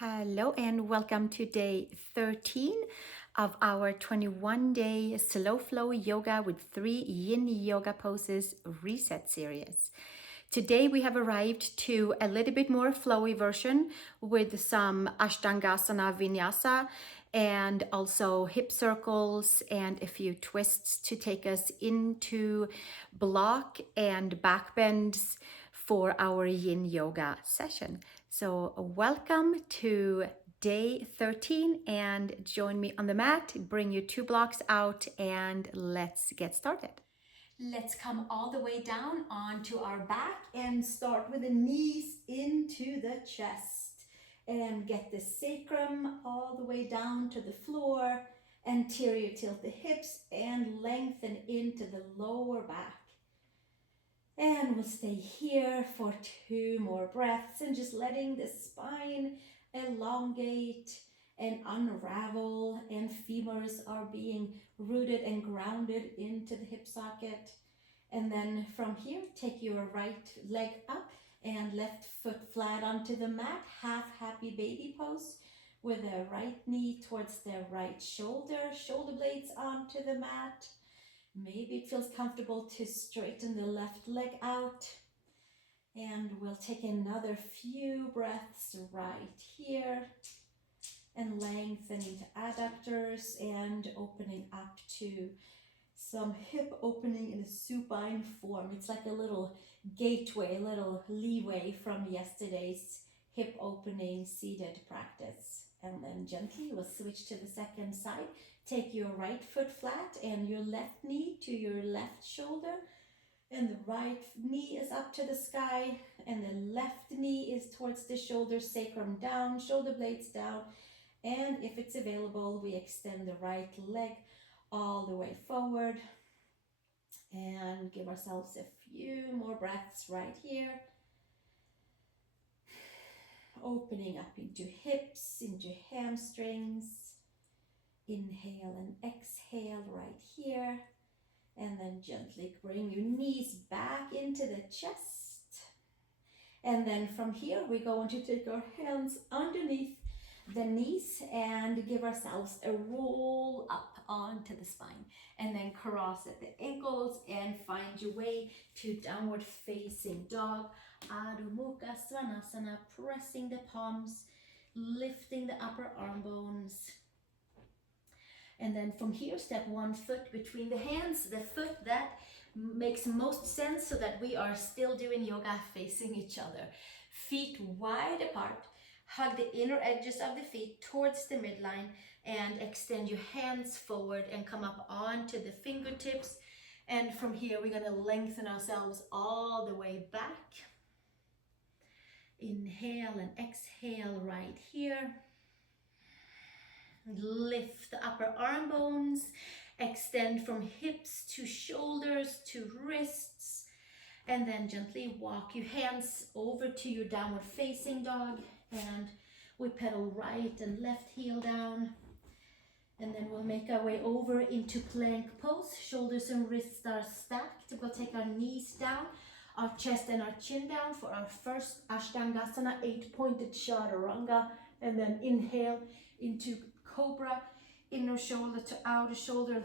Hello and welcome to day 13 of our 21-day slow flow yoga with 3 Yin Yoga Poses reset series. Today we have arrived to a little bit more flowy version with some Ashtangasana Vinyasa and also hip circles and a few twists to take us into block and back bends for our Yin Yoga session. So welcome to day 13 and join me on the mat, bring your 2 blocks out and let's get started. Let's come all the way down onto our back and start with the knees into the chest and get the sacrum all the way down to the floor. Anterior tilt the hips and lengthen into the lower back. And we'll stay here for 2 more breaths and just letting the spine elongate and unravel, and femurs are being rooted and grounded into the hip socket. And then from here, take your right leg up and left foot flat onto the mat, half happy baby pose with the right knee towards the right shoulder, shoulder blades onto the mat. Maybe it feels comfortable to straighten the left leg out. And we'll take another few breaths right here and lengthen into adductors and opening up to some hip opening in a supine form. It's like a little gateway, a little leeway from yesterday's hip opening seated practice. And then gently we'll switch to the second side. Take your right foot flat and your left knee to your left shoulder. And the right knee is up to the sky and the left knee is towards the shoulder, sacrum down, shoulder blades down. And if it's available, we extend the right leg all the way forward and give ourselves a few more breaths right here. Opening up into hips, into hamstrings. Inhale and exhale right here. And then gently bring your knees back into the chest. And then from here, we're going to take our hands underneath the knees and give ourselves a roll up onto the spine. And then cross at the ankles and find your way to downward facing dog. Adho Mukha Svanasana, pressing the palms, lifting the upper arm bones. And then from here, step one foot between the hands, the foot that makes most sense so that we are still doing yoga facing each other. Feet wide apart, hug the inner edges of the feet towards the midline and extend your hands forward and come up onto the fingertips. And from here, we're gonna lengthen ourselves all the way back. Inhale and exhale right here. Lift the upper arm bones, extend from hips to shoulders to wrists, and then gently walk your hands over to your downward facing dog, and we pedal right and left heel down. And then we'll make our way over into plank pose. Shoulders and wrists are stacked. We'll take our knees down, our chest and our chin down for our first Ashtangasana, 8-pointed chaturanga, and then inhale into Cobra, inner shoulder to outer shoulder.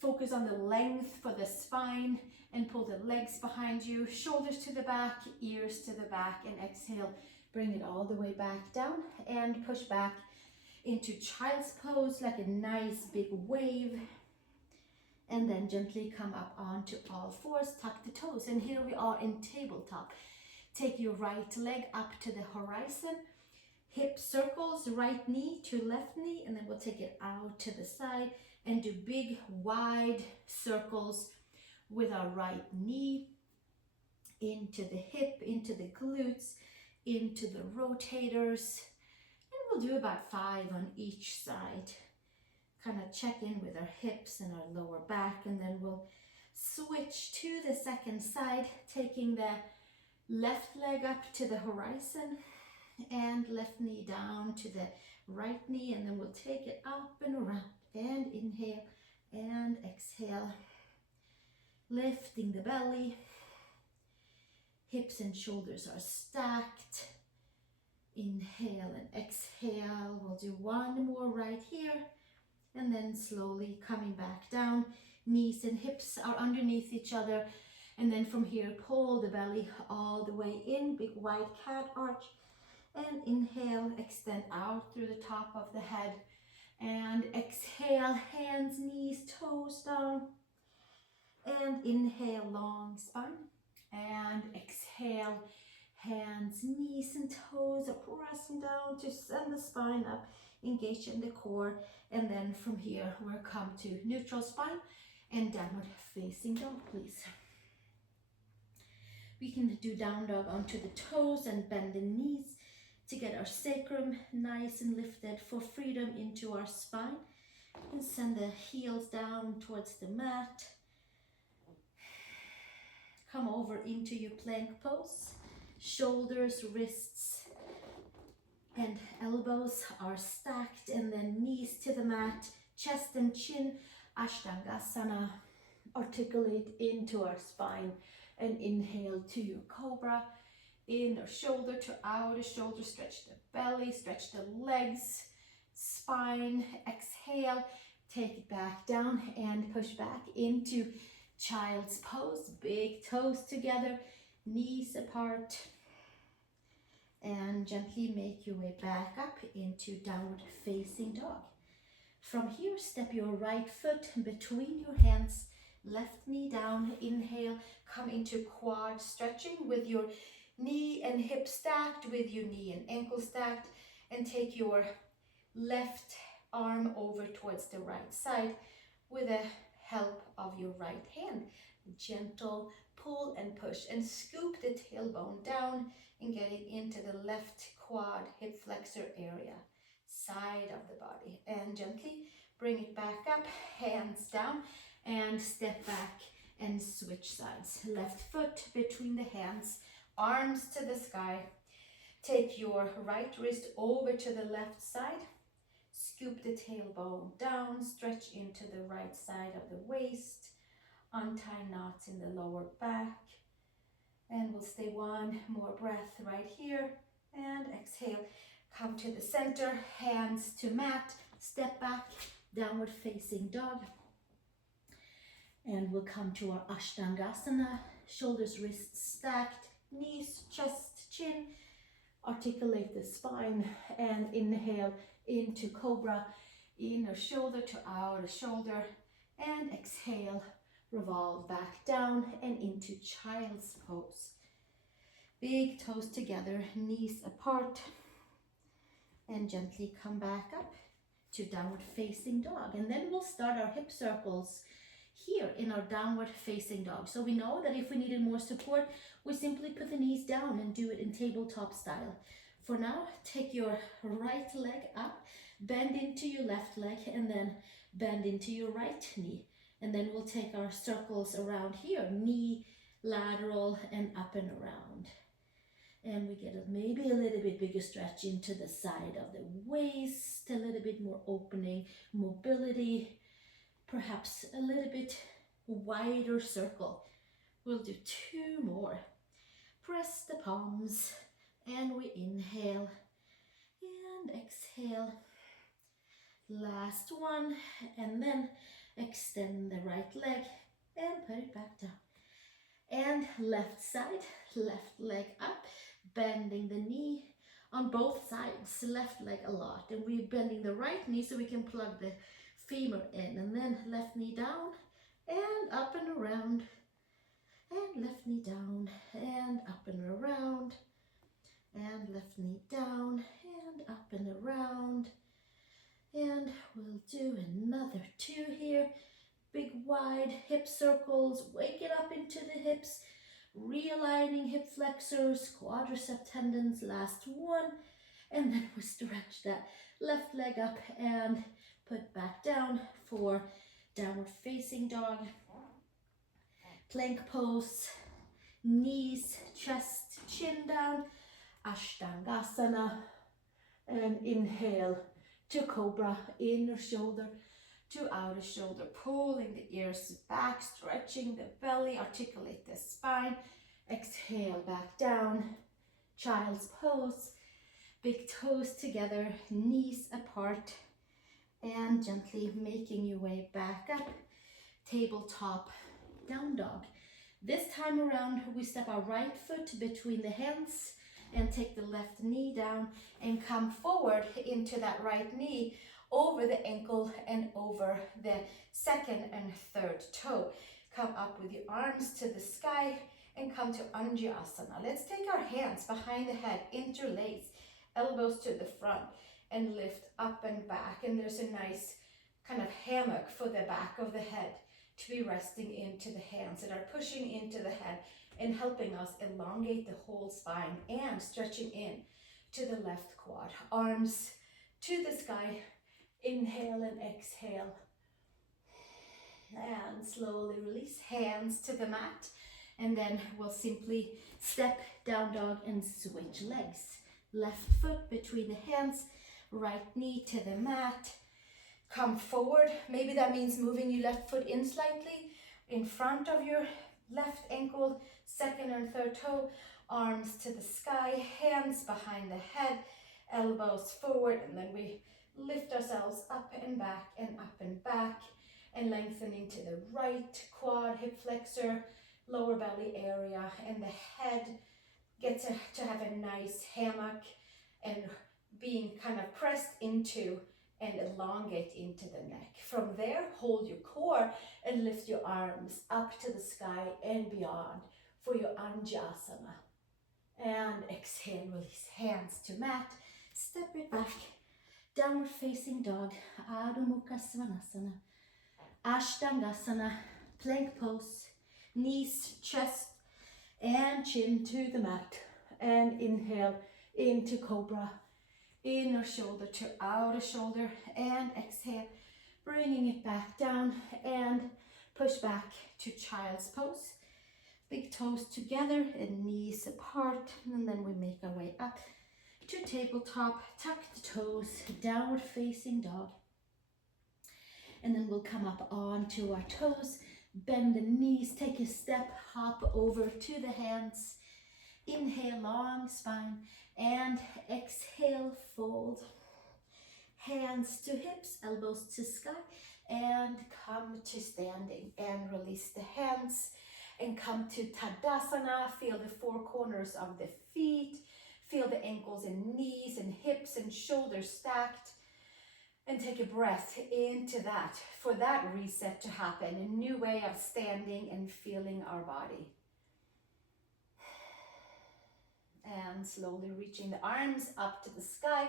Focus on the length for the spine and pull the legs behind you. Shoulders to the back, ears to the back, and exhale. Bring it all the way back down and push back into child's pose like a nice big wave. And then gently come up onto all fours, tuck the toes. And here we are in tabletop. Take your right leg up to the horizon. Hip circles, right knee to left knee, and then we'll take it out to the side and do big wide circles with our right knee into the hip, into the glutes, into the rotators. And we'll do about 5 on each side. Kind of check in with our hips and our lower back, and then we'll switch to the second side, taking the left leg up to the horizon and left knee down to the right knee, and then we'll take it up and around and inhale and exhale, lifting the belly. Hips and shoulders are stacked. Inhale and exhale. We'll do one more right here. And then slowly coming back down. Knees and hips are underneath each other. And then from here, pull the belly all the way in. Big wide cat arch. And inhale, extend out through the top of the head. And exhale, hands, knees, toes down. And inhale, long spine. And exhale, hands, knees, and toes are pressing down to send the spine up, engage in the core. And then from here, we'll come to neutral spine and downward facing dog, please. We can do down dog onto the toes and bend the knees to get our sacrum nice and lifted for freedom into our spine. And send the heels down towards the mat. Come over into your plank pose. Shoulders, wrists, and elbows are stacked, and then knees to the mat, chest and chin, Ashtangasana. Articulate into our spine and inhale to your cobra. Inner shoulder to outer shoulder, stretch the belly, stretch the legs, spine. Exhale, take it back down and push back into child's pose. Big toes together, knees apart. And gently make your way back up into downward facing dog. From here, step your right foot between your hands, left knee down. Inhale, come into quad stretching with your knee and hip stacked, with your knee and ankle stacked, and take your left arm over towards the right side with the help of your right hand. Gentle pull and push and scoop the tailbone down and get it into the left quad hip flexor area, side of the body, and gently bring it back up, hands down, and step back and switch sides. Left foot between the hands, arms to the sky. Take your right wrist over to the left side. Scoop the tailbone down, stretch into the right side of the waist. Untie knots in the lower back. And we'll stay one more breath right here. And exhale, come to the center, hands to mat, step back, downward facing dog. And we'll come to our Ashtangasana, shoulders, wrists stacked, knees, chest, chin. Articulate the spine and inhale into cobra, inner shoulder to outer shoulder, and exhale, revolve back down and into child's pose. Big toes together, knees apart, and gently come back up to downward facing dog. And then we'll start our hip circles here in our downward facing dog. So we know that if we needed more support, we simply put the knees down and do it in tabletop style. For now, take your right leg up, bend into your left leg, and then bend into your right knee. And then we'll take our circles around here, knee, lateral, and up and around. And we get maybe a little bit bigger stretch into the side of the waist, a little bit more opening, mobility, perhaps a little bit wider circle. We'll do two more. Press the palms and we inhale and exhale. Last one, and then extend the right leg and put it back down. And left side, left leg up, bending the knee on both sides, left leg a lot. And we're bending the right knee so we can plug the femur in. And then left knee down and up and around. And left knee down and up and around. And left knee down and up and around. And we'll do another two here. Big wide hip circles, wake it up into the hips, realigning hip flexors, quadricep tendons, last one. And then we stretch that left leg up and put back down for downward facing dog. Plank pose, knees, chest, chin down, Ashtangasana, and inhale to cobra, inner shoulder to outer shoulder, pulling the ears back, stretching the belly, articulate the spine. Exhale back down, child's pose, Big toes together, knees apart, and gently making your way back up. Tabletop down dog. This time around, we step our right foot between the hands and take the left knee down and come forward into that right knee over the ankle and over the second and third toe. Come up with your arms to the sky and come to Anjasana. Let's take our hands behind the head, interlace, elbows to the front, and lift up and back. And there's a nice kind of hammock for the back of the head to be resting into the hands that are pushing into the head and helping us elongate the whole spine and stretching in to the left quad. Arms to the sky. Inhale and exhale. And slowly release, hands to the mat. And then we'll simply step down dog and switch legs. Left foot between the hands, right knee to the mat. Come forward. Maybe that means moving your left foot in slightly in front of your left ankle, second and third toe. Arms to the sky, hands behind the head, elbows forward, and then we lift ourselves up and back and lengthening to the right quad, hip flexor, lower belly area, and the head gets to have a nice hammock and being kind of pressed into and elongate into the neck. From there, hold your core and lift your arms up to the sky and beyond for your Anjasana. And exhale, release, hands to mat, step it back, downward facing dog, Adho Mukha Svanasana, Ashtangasana, plank pose, knees, chest, and chin to the mat. And inhale into cobra, inner shoulder to outer shoulder, and exhale, bringing it back down and push back to child's pose. Big toes together and knees apart, and then we make our way up to tabletop, tuck the toes, downward facing dog. And then we'll come up onto our toes, bend the knees, take a step, hop over to the hands. Inhale, long spine, and exhale, fold. Hands to hips, elbows to sky, and come to standing. And release the hands and come to Tadasana. Feel the four corners of the feet. Feel the ankles and knees and hips and shoulders stacked. And take a breath into that, for that reset to happen, a new way of standing and feeling our body. And slowly reaching the arms up to the sky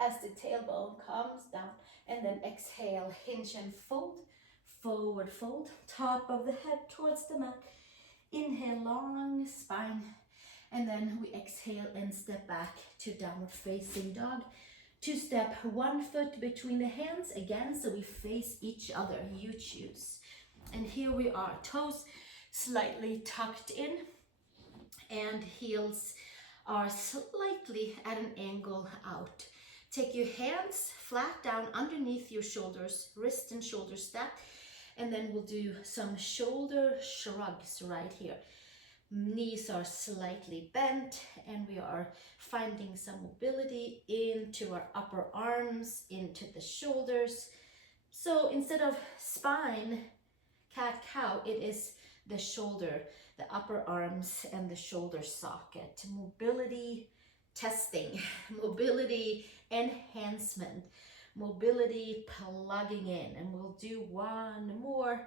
as the tailbone comes down. And then exhale, hinge and fold, forward fold, top of the head towards the mat. Inhale, long spine. And then we exhale and step back to downward facing dog. To step one foot between the hands again, so we face each other, you choose. And here we are, toes slightly tucked in and heels are slightly at an angle out. Take your hands flat down underneath your shoulders, wrist and shoulder stacked, and then we'll do some shoulder shrugs right here. Knees are slightly bent and we are finding some mobility into our upper arms, into the shoulders. So instead of spine, cat-cow, it is the shoulder, the upper arms and the shoulder socket. Mobility testing, mobility enhancement, mobility plugging in. And we'll do one more.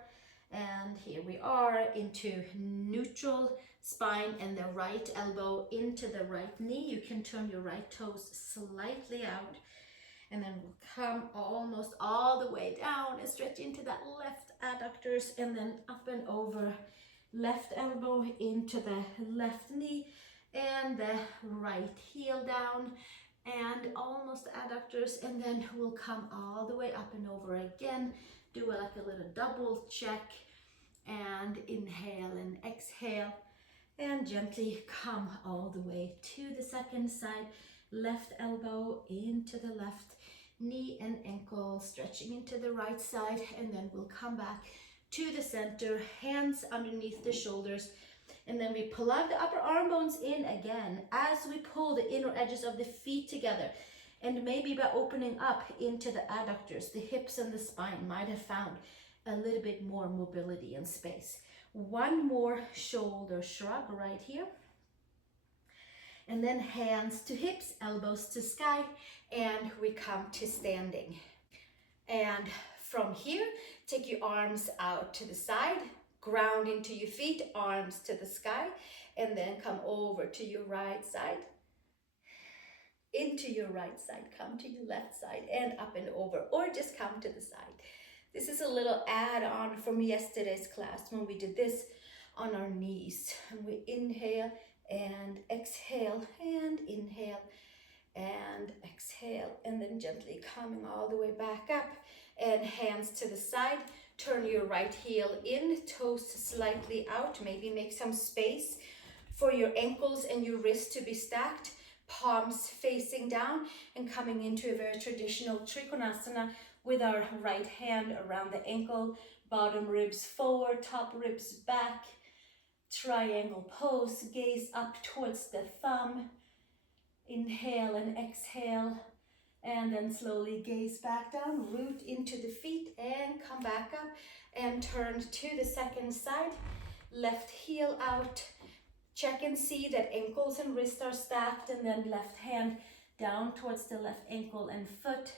And here we are into neutral spine and the right elbow into the right knee. You can turn your right toes slightly out. And then we'll come almost all the way down and stretch into that left adductors and then up and over. Left elbow into the left knee and the right heel down and almost adductors. And then we'll come all the way up and over again. Do like a little double check and inhale and exhale and gently come all the way to the second side. Left elbow into the left knee and ankle, stretching into the right side, and then we'll come back to the center, hands underneath the shoulders, And then we plug the upper arm bones in again as we pull the inner edges of the feet together. And maybe by opening up into the adductors, the hips and the spine might have found a little bit more mobility and space. One more shoulder shrug right here. And then hands to hips, elbows to sky, and we come to standing. And from here, take your arms out to the side, ground into your feet, arms to the sky, and then come over to your right side, into your right side, come to your left side, and up and over, or just come to the side. This is a little add-on from yesterday's class when we did this on our knees. And we inhale and exhale, and inhale and exhale, and then gently coming all the way back up, and hands to the side. Turn your right heel in, toes slightly out, maybe make some space for your ankles and your wrists to be stacked, palms facing down, and coming into a very traditional Trikonasana with our right hand around the ankle, bottom ribs forward, top ribs back, triangle pose, gaze up towards the thumb. Inhale and exhale, and then slowly gaze back down, root into the feet, and come back up and turn to the second side. Left heel out, check and see that ankles and wrists are stacked, and then left hand down towards the left ankle and foot,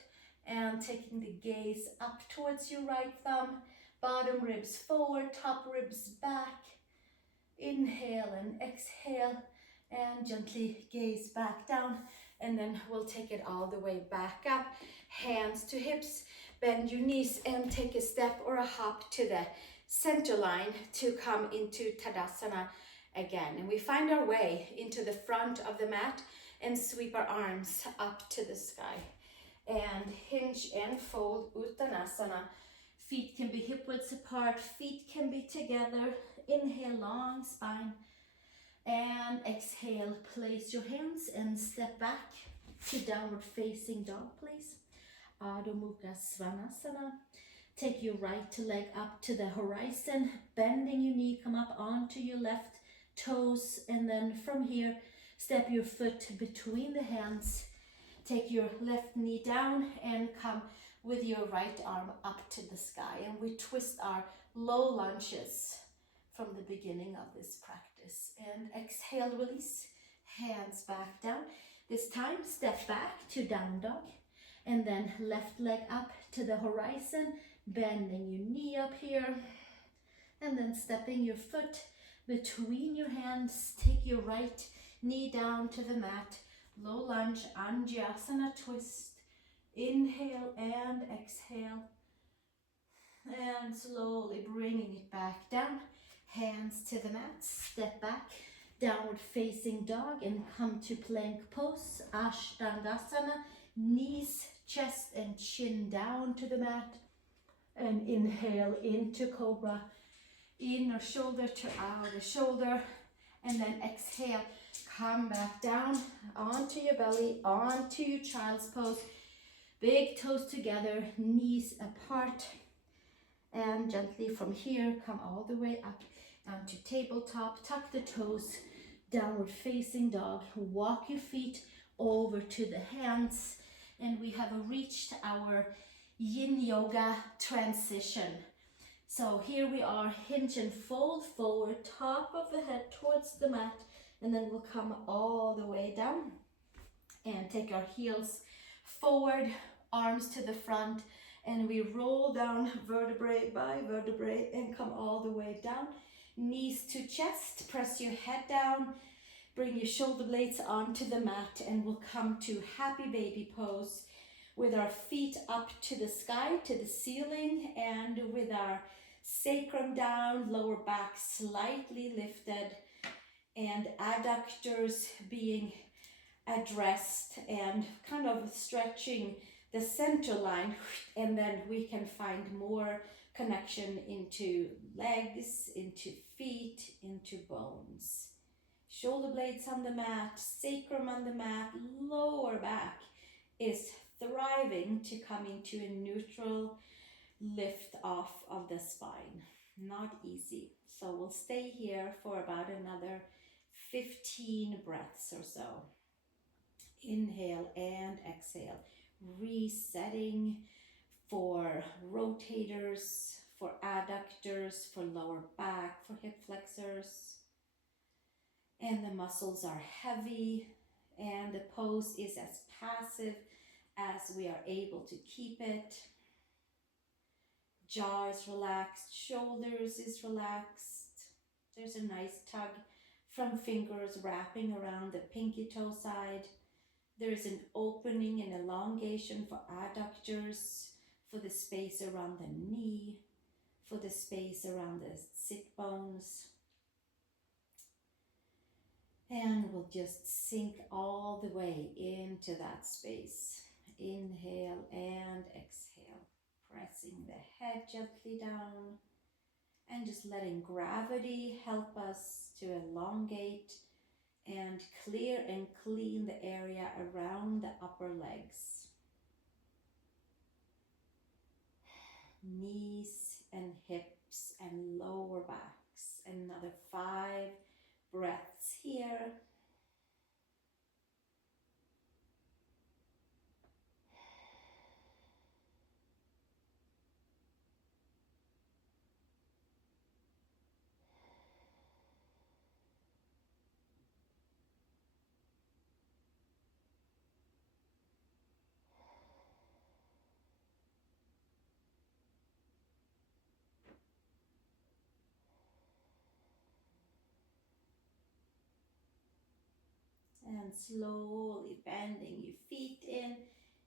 and taking the gaze up towards your right thumb, bottom ribs forward, top ribs back. Inhale and exhale, and gently gaze back down, and then we'll take it all the way back up. Hands to hips, bend your knees, and take a step or a hop to the center line to come into Tadasana again. And we find our way into the front of the mat and sweep our arms up to the sky. And hinge and fold, Uttanasana. Feet can be hip widths apart, feet can be together. Inhale, long spine. And exhale, place your hands and step back to downward facing dog, please. Adho Mukha Svanasana. Take your right leg up to the horizon, bending your knee, come up onto your left toes, and then from here, step your foot between the hands. Take your left knee down and come with your right arm up to the sky. And we twist our low lunges from the beginning of this practice. And exhale, release, hands back down. This time, step back to down dog. And then left leg up to the horizon, bending your knee up here. And then stepping your foot between your hands. Take your right knee down to the mat. Low lunge, Anjasana twist. Inhale and exhale. And slowly bringing it back down. Hands to the mat, step back, downward facing dog, and come to plank pose, Ashtandasana, knees, chest and chin down to the mat, and inhale into cobra, inner shoulder to outer shoulder, and then exhale, come back down onto your belly, onto your child's pose, big toes together, knees apart, and gently from here, come all the way up onto tabletop, tuck the toes, downward facing dog, walk your feet over to the hands, and we have reached our Yin Yoga transition. So here we are, hinge and fold forward, top of the head towards the mat, and then we'll come all the way down and take our heels forward, arms to the front, and we roll down vertebrae by vertebrae and come all the way down. Knees to chest, press your head down, bring your shoulder blades onto the mat, and we'll come to happy baby pose with our feet up to the sky, to the ceiling, and with our sacrum down, lower back slightly lifted, and adductors being addressed and kind of stretching the center line, and then we can find more connection into legs, into feet, into bones. Shoulder blades on the mat, sacrum on the mat, lower back is thriving to come into a neutral lift off of the spine. Not easy. So we'll stay here for about another 15 breaths or so. Inhale and exhale, resetting for rotators, for adductors, for lower back, for hip flexors. And the muscles are heavy, and the pose is as passive as we are able to keep it. Jaw is relaxed, shoulders is relaxed. There's a nice tug from fingers wrapping around the pinky toe side. There is an opening and elongation for adductors, for the space around the knee, for the space around the sit bones. And we'll just sink all the way into that space. Inhale and exhale, pressing the head gently down and just letting gravity help us to elongate and clear and clean the area around the upper legs. Knees and hips and lower backs. Another 5 breaths here. And slowly bending your feet in,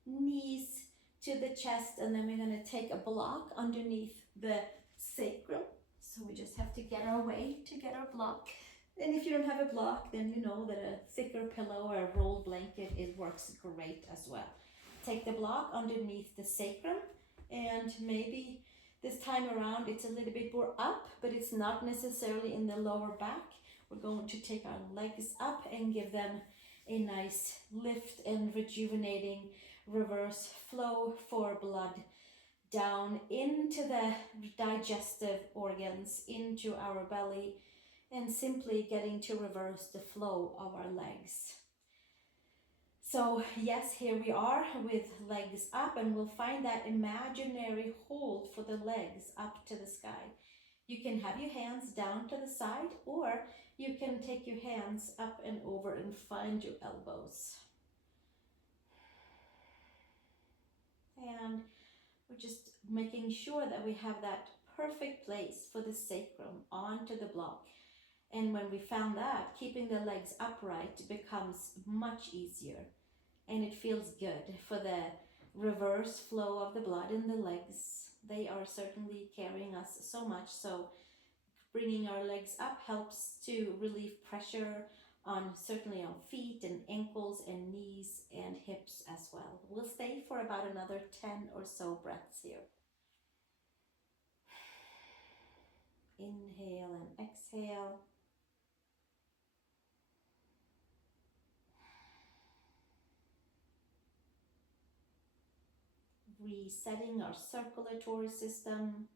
knees to the chest, and then we're going to take a block underneath the sacrum. So we just have to get our way to get our block. And if you don't have a block, then you know that a thicker pillow or a rolled blanket, it works great as well. Take the block underneath the sacrum, and maybe this time around it's a little bit more up, but it's not necessarily in the lower back. We're going to take our legs up and give them a nice lift and rejuvenating reverse flow for blood down into the digestive organs, into our belly, and simply getting to reverse the flow of our legs. So yes, here we are with legs up, and we'll find that imaginary hold for the legs up to the sky. You can have your hands down to the side, or you can take your hands up and over and find your elbows. And we're just making sure that we have that perfect place for the sacrum onto the block. And when we found that, keeping the legs upright becomes much easier. And it feels good for the reverse flow of the blood in the legs. They are certainly carrying us so much. So bringing our legs up helps to relieve pressure on certainly on feet and ankles and knees and hips as well. We'll stay for about another 10 or so breaths here. Inhale and exhale. Resetting our circulatory system.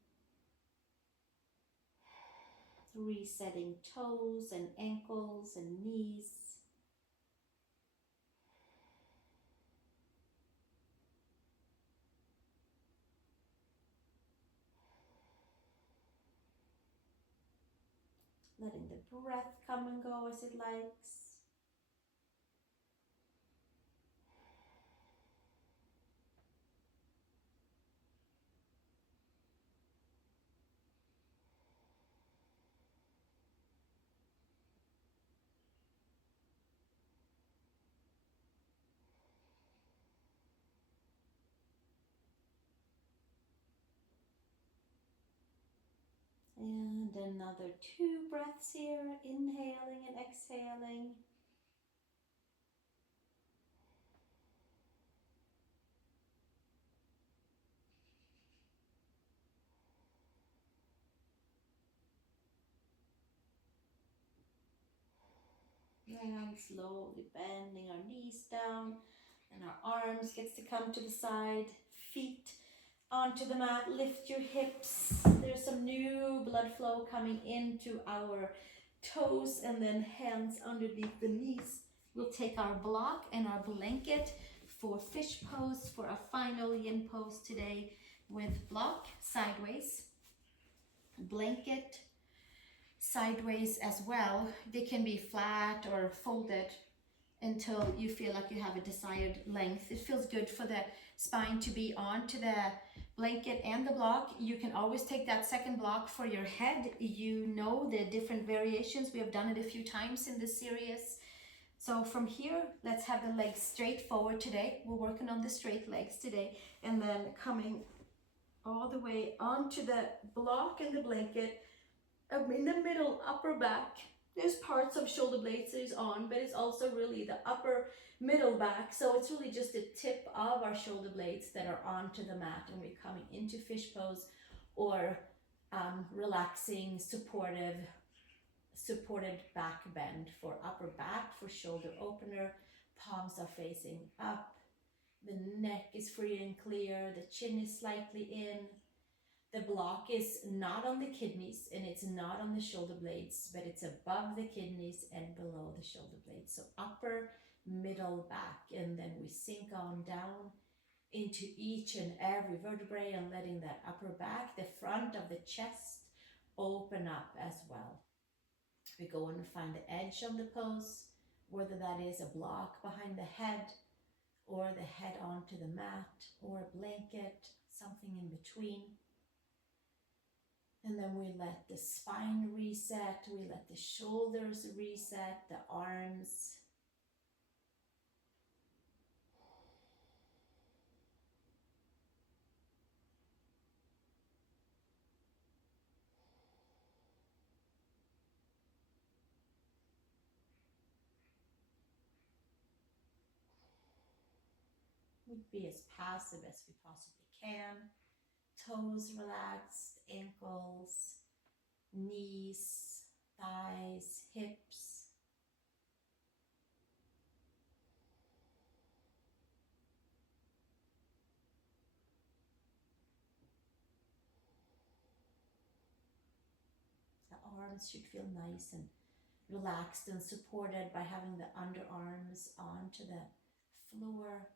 Resetting toes and ankles and knees. Letting the breath come and go as it likes. And another 2 breaths here, inhaling and exhaling. And slowly bending our knees down, and our arms gets to come to the side, feet onto the mat. Lift your hips. There's some new blood flow coming into our toes, and then hands underneath the knees. We'll take our block and our blanket for fish pose, for a final yin pose today, with block sideways, blanket sideways as well. They can be flat or folded until you feel like you have a desired length. It feels good for the spine to be onto the blanket and the block. You can always take that second block for your head. You know the different variations. We have done it a few times in this series. So from here, let's have the legs straight forward today. We're working on the straight legs today, and then coming all the way onto the block and the blanket. In the middle, upper back, there's parts of shoulder blades that is on, but it's also really the upper middle back. So it's really just the tip of our shoulder blades that are onto the mat, and we're coming into fish pose, or relaxing, supported back bend for upper back, for shoulder opener. Palms are facing up. The neck is free and clear. The chin is slightly in. The block is not on the kidneys and it's not on the shoulder blades, but it's above the kidneys and below the shoulder blades. So upper, middle, back, and then we sink on down into each and every vertebrae, and letting that upper back, the front of the chest, open up as well. We go and find the edge of the pose, whether that is a block behind the head, or the head onto the mat, or a blanket, something in between. And then we let the spine reset, we let the shoulders reset, the arms. We'd be as passive as we possibly can. Toes relaxed, ankles, knees, thighs, hips. The arms should feel nice and relaxed and supported by having the underarms onto the floor.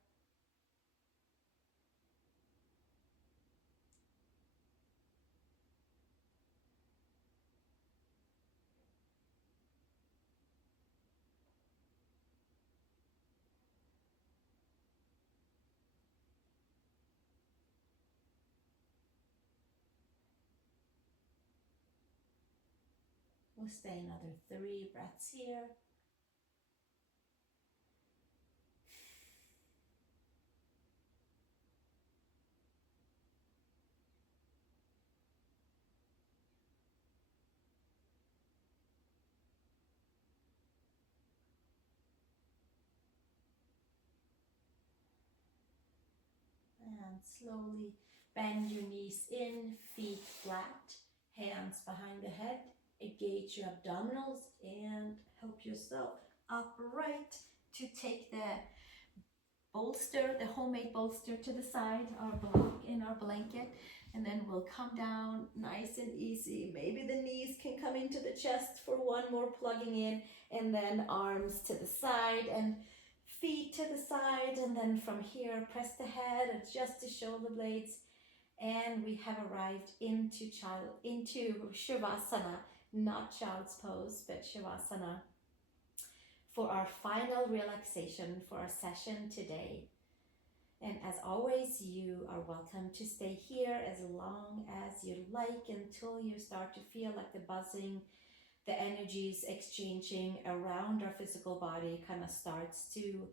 We'll stay another 3 breaths here. And slowly bend your knees in, feet flat, hands behind the head. Engage your abdominals and help yourself upright to take the bolster, the homemade bolster, to the side, our block in our blanket, and then we'll come down nice and easy. Maybe the knees can come into the chest for one more plugging in, and then arms to the side and feet to the side, and then from here press the head, adjust the shoulder blades, and we have arrived into shavasana, not child's pose, but shavasana, for our final relaxation for our session today. And as always, you are welcome to stay here as long as you like, until you start to feel like the buzzing, the energies exchanging around our physical body kind of starts to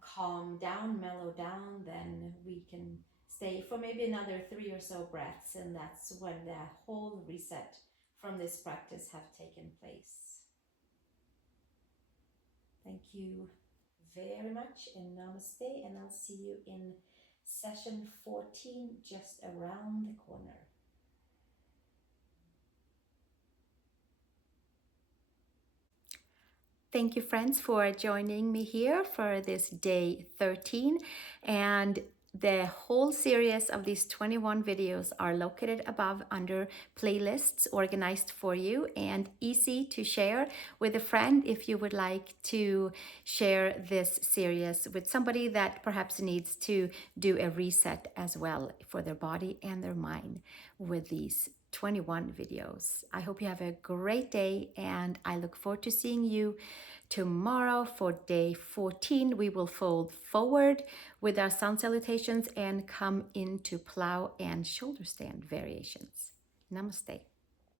calm down, mellow down. Then we can stay for maybe another 3 or so breaths, and that's when the whole reset from this practice have taken place. Thank you very much, and namaste, and I'll see you in session 14 just around the corner. Thank you, friends, for joining me here for this day 13. And The whole series of these 21 videos are located above under playlists organized for you and easy to share with a friend if you would like to share this series with somebody that perhaps needs to do a reset as well for their body and their mind with these 21 videos. I hope you have a great day, and I look forward to seeing you tomorrow for day 14. We will fold forward with our sun salutations and come into plow and shoulder stand variations. Namaste.